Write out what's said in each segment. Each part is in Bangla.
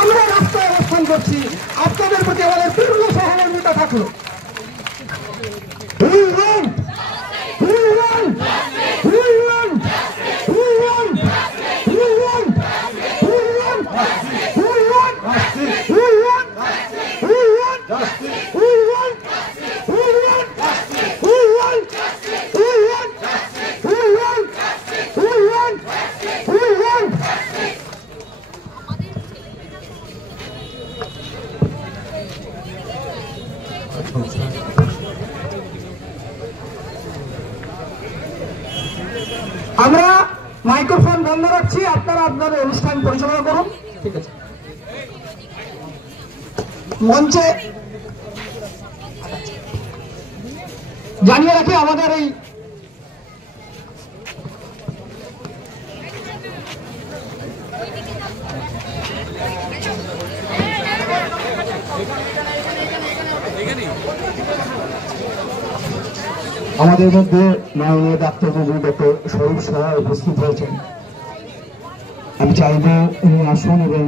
আমরা রাস্তায় অবস্থান করছি, আপনাদের প্রতি আমাদের পূর্ণ সহমর্মিতা থাকলো। আমরা মাইক্রোফোন বন্ধ রাখছি, আপনারা আপনাদের অনুষ্ঠান পরিচালনা করুন। ঠিক আছে। মঞ্চে জানিয়ে রাখি আমাদের এই আমাদের মধ্যে মাননীয় ডাক্তারবাবু ডক্টর স্বরূপ সাহা উপস্থিত হয়েছেন। আমি চাইব উনি আসুন এবং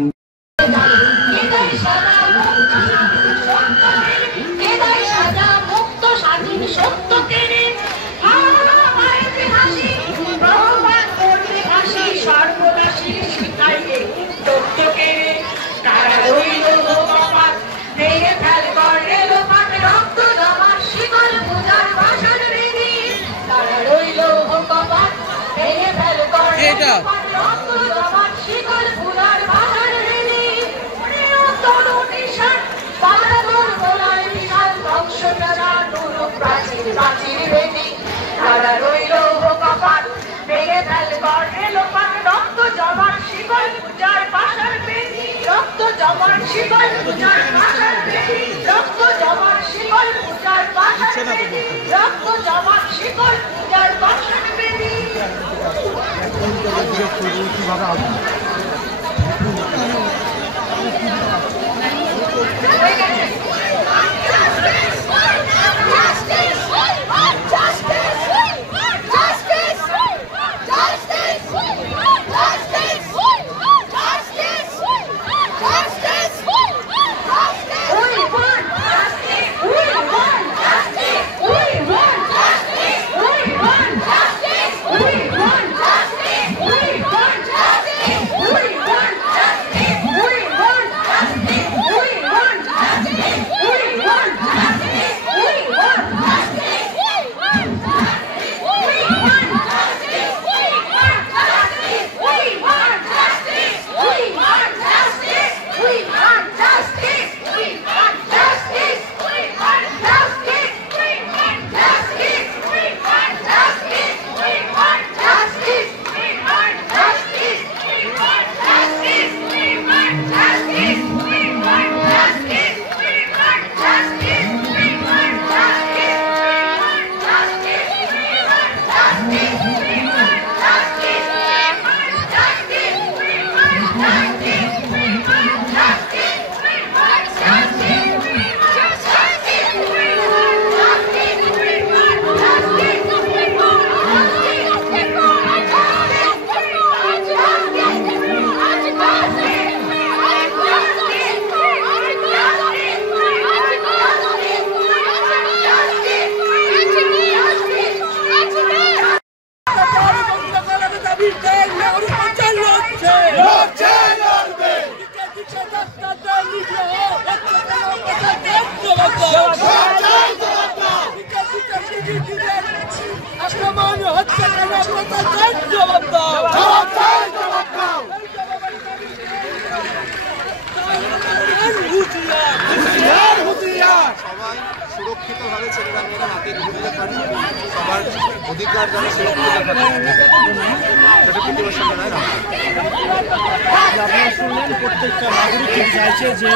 সবার অধিকার যেন সেটা প্রতিবাদ নয় না। আপনারা শুনলেন প্রত্যেকটা নাগরিক চাইছে যে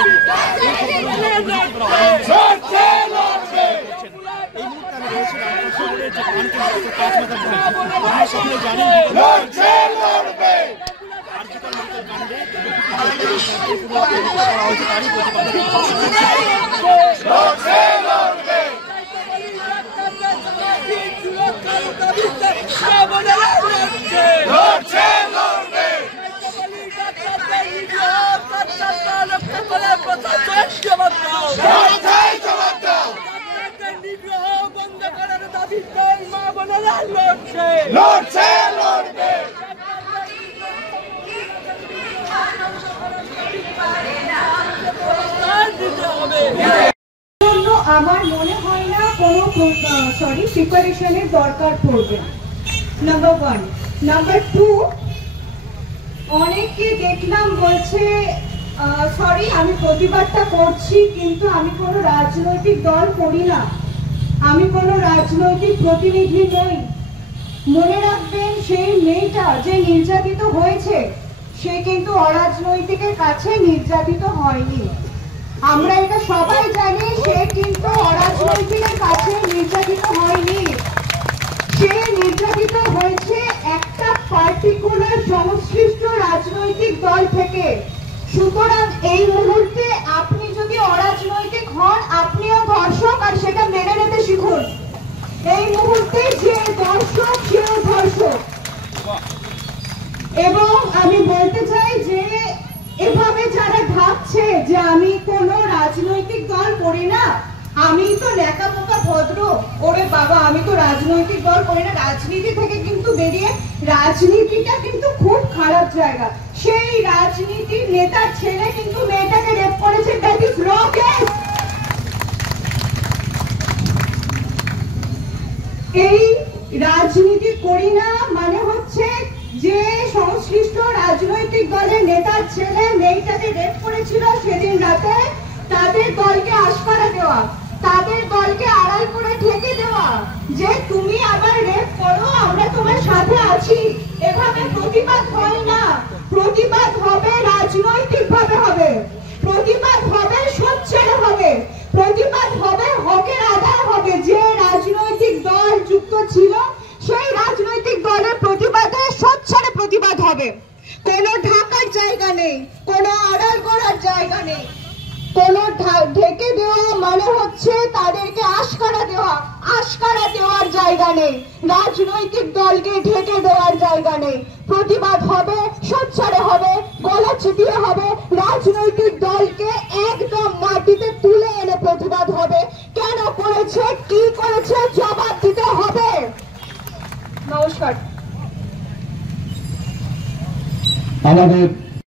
এই মুহূর্তে আমি রয়েছি রামকৃষ্ণপুরের যে আপনারা সকলে জানেন তারই আমার মনে হয় না কোনো প্রিপারেশনের দরকার পড়বে। নাম্বার 1। নাম্বার 2, অনেকে দেখলাম বলছে আমি প্রতিবাদটা করছি কিন্তু আমি কোনো রাজনৈতিক দল করি না, আমি কোনো রাজনৈতিক প্রতিনিধি নই। মনে রাখবেন, সেই মেয়েটা যে নির্যাতিত হয়েছে সে কিন্তু অরাজনৈতিকের কাছে নির্যাতিত হয়নি। আমরা এটা সবাই জানি, সে কিন্তু অরাজনৈতিকের কাছে নির্যাতিত হয়নি। সে নির্যাতিত হয়েছে একটা পার্টিকুলার সংশ্লিষ্ট রাজনৈতিক দল থেকে। সুতরাং এই মুহূর্তে আপনি যদি অরাজনৈতিক হন, আপনিও ধর্ষক, আর সেটা মেনে নিতে শিখুন। এই মুহূর্তে যে ধর্ষক সেও ধর্ষক। এবং আমি বলতে চাই যে এভাবে যারা ভাবছে যে আমি কোনো রাজনৈতিক দল করি না, আমি তো ন্যাকামোকা ভদ্র, ওরে বাবা আমি তো রাজনৈতিক দল করি না, রাজনীতি থেকে কিন্তু বেরিয়ে, রাজনীতিটা কিন্তু খুব খারাপ জায়গা। সেই রাজনীতির নেতার ছেলে কিন্তু মেয়েটাকে রেপ করেছে, দ্যাট ইজ রং কেস। এই রাজনীতি করি না মানে হচ্ছে যে সংশ্লিষ্ট রাজনৈতিক দলের নেতার ছেলে মেয়েটাকে রেপ করেছিল সেদিন রাতে, তাদের দলকে আশকারা দেওয়া, তাদের দলকে আড়াল করে ঠেকে দেওয়া যে তুমি আবার রেপ করো, আমরা তোমার সাথে আছি। এভাবে প্রতিবাদ হয় না। প্রতিবাদ হবে রাজনৈতিক ভাবে হবে, প্রতিবাদ হবে সোচ্চারে হবে, প্রতিবাদ হবে হকের আদায় হবে। যে রাজনৈতিক দল যুক্ত ছিল সেই রাজনৈতিক দলের প্রতিবাদে সোচ্চারে প্রতিবাদ হবে। কোনো ঢাকার জায়গা নেই, কোনো আড়াল করার জায়গা নেই, কোনো ঢেকে দেওয়া মানে হচ্ছে তাদেরকে আশকারা দেওয়া, আশকারা দেওয়ার জায়গা নেই। রাজনৈতিক দলকে ঢেকে দেওয়ার জায়গা নেই। প্রতিবাদ হবে, সোচ্চারে হবে, গলা চিতিয়ে হবে। রাজনৈতিক দলকে একদম মাটিতে তুলে এনে প্রতিবাদ হবে। কেন করেছে, কি করেছে, জবাব দিতে হবে। নমস্কার। আমাদের